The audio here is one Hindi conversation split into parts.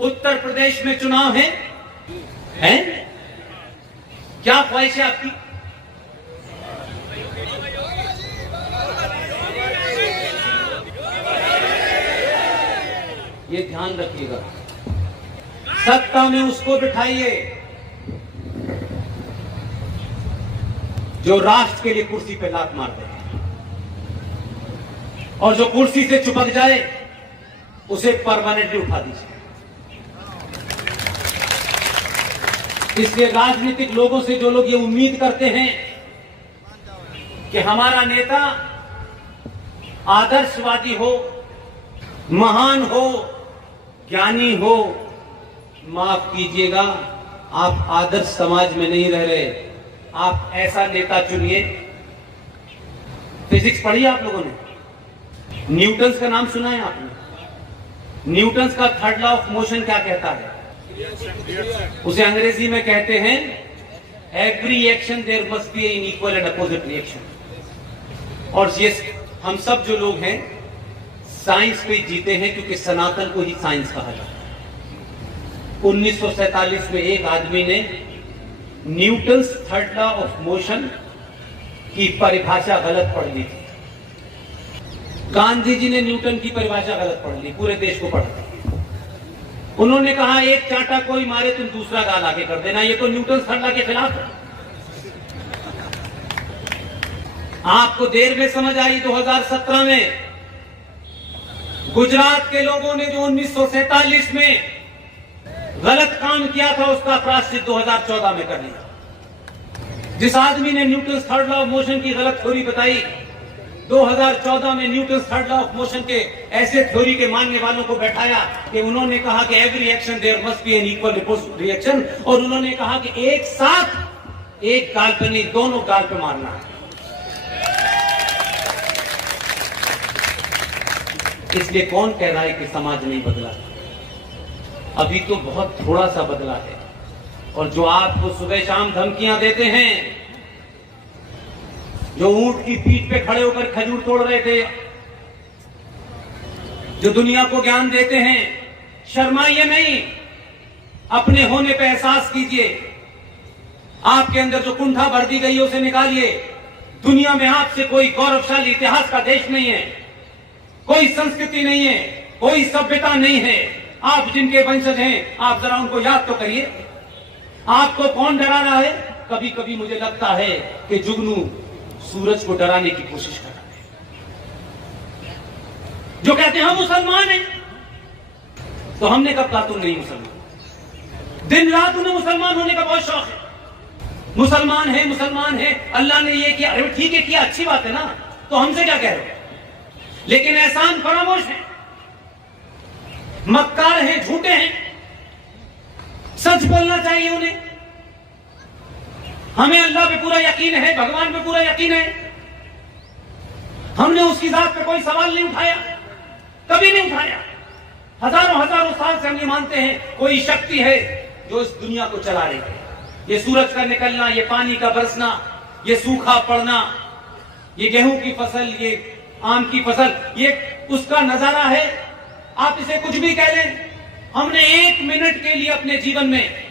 उत्तर प्रदेश में चुनाव है? क्या ख्वाहिश है आपकी? ये ध्यान रखिएगा, सत्ता में उसको बिठाइए जो राष्ट्र के लिए कुर्सी पे लात मारते हैं, और जो कुर्सी से चिपक जाए उसे परमानेंटली उठा दीजिए। इसलिए राजनीतिक लोगों से जो लोग ये उम्मीद करते हैं कि हमारा नेता आदर्शवादी हो, महान हो, ज्ञानी हो, माफ कीजिएगा, आप आदर्श समाज में नहीं रह रहे। आप ऐसा नेता चुनिए। फिजिक्स पढ़ी आप लोगों ने? न्यूटन्स का नाम सुना है आपने? न्यूटन्स का थर्ड लॉ ऑफ मोशन क्या कहता है? उसे अंग्रेजी में कहते हैं every action there must be an equal and opposite reaction. और ये हम सब जो लोग हैं साइंस पे जीते हैं, क्योंकि सनातन को ही साइंस कहा जाता है। 1947 में एक आदमी ने Newton's third law of motion की परिभाषा गलत पढ़ ली थी। गांधी जी ने न्यूटन की परिभाषा गलत पढ़ ली, पूरे देश को पढ़ दी। उन्होंने कहा एक चांटा कोई मारे तुम दूसरा गाल आगे कर देना, ये तो न्यूटन थर्ड लॉ के खिलाफ है। आपको देर में समझ आई 2017 में गुजरात के लोगों ने जो 1947 में गलत काम किया था उसका प्रायश्चित 2014 में कर लिया। जिस आदमी ने Newton third law of motion की गलत थ्योरी बताई, 2014 में Newton third law of motion के ऐसे थ्योरी के मानने वालों को बैठाया कि उन्होंने कहा कि every action there must be an equal reaction, और उन्होंने कहा कि एक साथ एक गाल पे नहीं, दोनों गाल पे मारना है। इसलिए कौन कह रहा है कि समाज नहीं बदला? अभी तो बहुत थोड़ा सा बदला है। और जो आपको सुबह शाम धमकियां देते हैं, जो ऊंट की पीठ पे खड़े होकर खजूर तोड़ रहे थे, जो दुनिया को ज्ञान देते हैं, शर्माइए नहीं, अपने होने पे एहसास कीजिए। आपके अंदर जो कुंठा भर दी गई है उसे निकालिए। दुनिया में आपसे कोई गौरवशाली इतिहास का देश नहीं है, कोई संस्कृति नहीं है, कोई सभ्यता नहीं है। आप जिनके वंशज हैं, आप जरा उनको याद तो करिए। आपको कौन डरा रहा है? कभी कभी मुझे लगता है कि जुगनू सूरज को डराने की कोशिश कर रहे हैं। जो कहते हैं हम मुसलमान हैं, तो हमने कब कहा तुम नहीं मुसलमान? दिन रात उन्हें मुसलमान होने का बहुत शौक है। मुसलमान है, मुसलमान है, अल्लाह ने ये किया। अरे ठीक है, किया, अच्छी बात है ना, तो हमसे क्या कह रहे हो? लेकिन एहसान फरामोश है, मक्कार हैं, झूठे हैं। सच बोलना चाहिए उन्हें। हमें अल्लाह पे पूरा यकीन है, भगवान पे पूरा यकीन है। हमने उसकी जात पे कोई सवाल नहीं उठाया, कभी नहीं उठाया। हजारों हजारों साल से हम ये मानते हैं कोई शक्ति है जो इस दुनिया को चला रही है। ये सूरज का निकलना, ये पानी का बरसना, ये सूखा पड़ना, ये गेहूं की फसल, ये आम की फसल, ये उसका नजारा है। आप इसे कुछ भी कह लें, हमने एक मिनट के लिए अपने जीवन में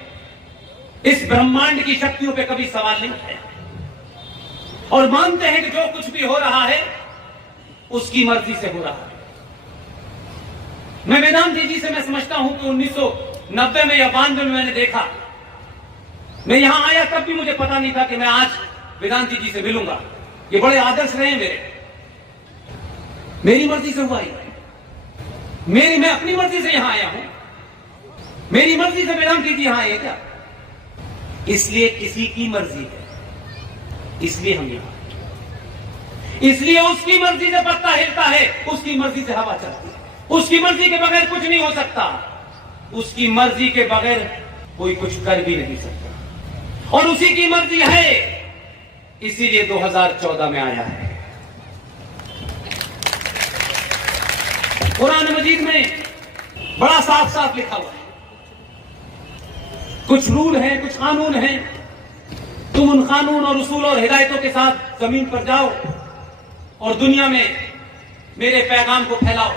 इस ब्रह्मांड की शक्तियों पे कभी सवाल नहीं उठाया, और मानते हैं कि जो कुछ भी हो रहा है उसकी मर्जी से हो रहा है। मैं वेदांती जी से मैं समझता हूं कि 1990 में या 92 में मैंने देखा, मैं यहां आया तब भी मुझे पता नहीं था कि मैं आज वेदांती जी से मिलूंगा। ये बड़े आदर्श रहे मेरे, मेरी मर्जी से हुआ ही, मैं अपनी मर्जी से यहां आया हूं, मेरी मर्जी से वेदांती जी यहां आए क्या? इसलिए किसी की मर्जी है, इसलिए हम यहां, इसलिए उसकी मर्जी से पत्ता हिलता है, उसकी मर्जी से हवा चलती है, उसकी मर्जी के बगैर कुछ नहीं हो सकता, उसकी मर्जी के बगैर कोई कुछ कर भी नहीं सकता, और उसी की मर्जी है, इसीलिए 2014 में आया है। कुरान मजीद में बड़ा साफ साफ लिखा हुआ है, कुछ रूल हैं, कुछ कानून हैं, तुम उन कानून और उसूल और हिदायतों के साथ जमीन पर जाओ और दुनिया में मेरे पैगाम को फैलाओ।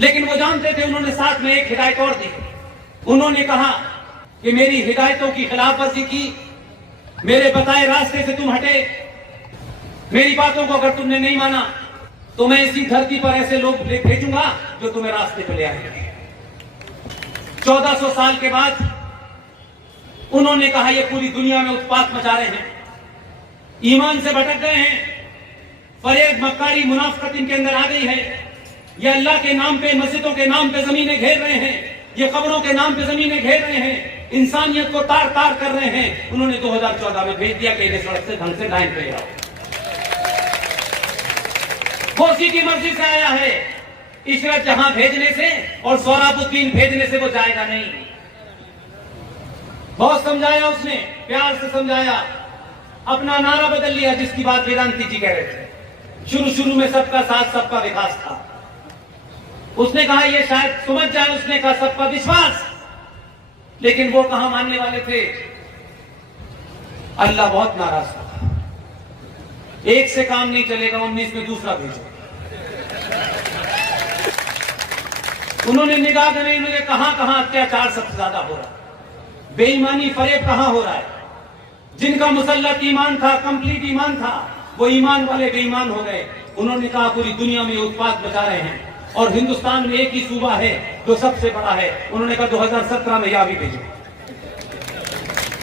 लेकिन वो जानते थे, उन्होंने साथ में एक हिदायत और दी। उन्होंने कहा कि मेरी हिदायतों की खिलाफवर्जी की, मेरे बताए रास्ते से तुम हटे, मेरी बातों को अगर तुमने नहीं माना तो मैं इसी धरती पर ऐसे लोग भेजूंगा जो तुम्हें रास्ते पे ले आएंगे। 1400 साल के बाद उन्होंने कहा ये पूरी दुनिया में उत्पात मचा रहे हैं, ईमान से भटक गए हैं, फरेब मक्कारी मुनाफिकत इनके अंदर आ गई है, ये अल्लाह के नाम पे, मस्जिदों के नाम पे जमीनें घेर रहे हैं, ये कब्रों के नाम पे जमीनें घेर रहे हैं, इंसानियत को तार तार कर रहे हैं। उन्होंने 2014 में भेज दिया कि इन्हें सड़क से ढंग से लाइन पे आओ। वो उसी की मर्जी से आया है, इशरत जहां भेजने से और सोहराबुद्दीन भेजने से वो जाएगा नहीं। बहुत समझाया उसने, प्यार से समझाया, अपना नारा बदल लिया, जिसकी बात वेदांती जी कह रहे थे। शुरू में सबका साथ सबका विकास था, उसने कहा ये शायद समझ जाए, उसने कहा सबका विश्वास, लेकिन वो कहां मानने वाले थे। अल्लाह बहुत नाराज था, एक से काम नहीं चलेगा, 19 में दूसरा भेजो। उन्होंने निगाह करी, उन्होंने कहां कहां अत्याचार सबसे ज्यादा हो रहा है, बेईमानी फरेब कहां हो रहा है। जिनका मुसल्लत ईमान था, कंप्लीट ईमान था, वो ईमान वाले बेईमान हो गए। उन्होंने कहा पूरी दुनिया में उत्पात मचा रहे हैं और हिंदुस्तान में एक ही सूबा है जो सबसे बड़ा है। उन्होंने कहा 2017 में यह भी भेजो।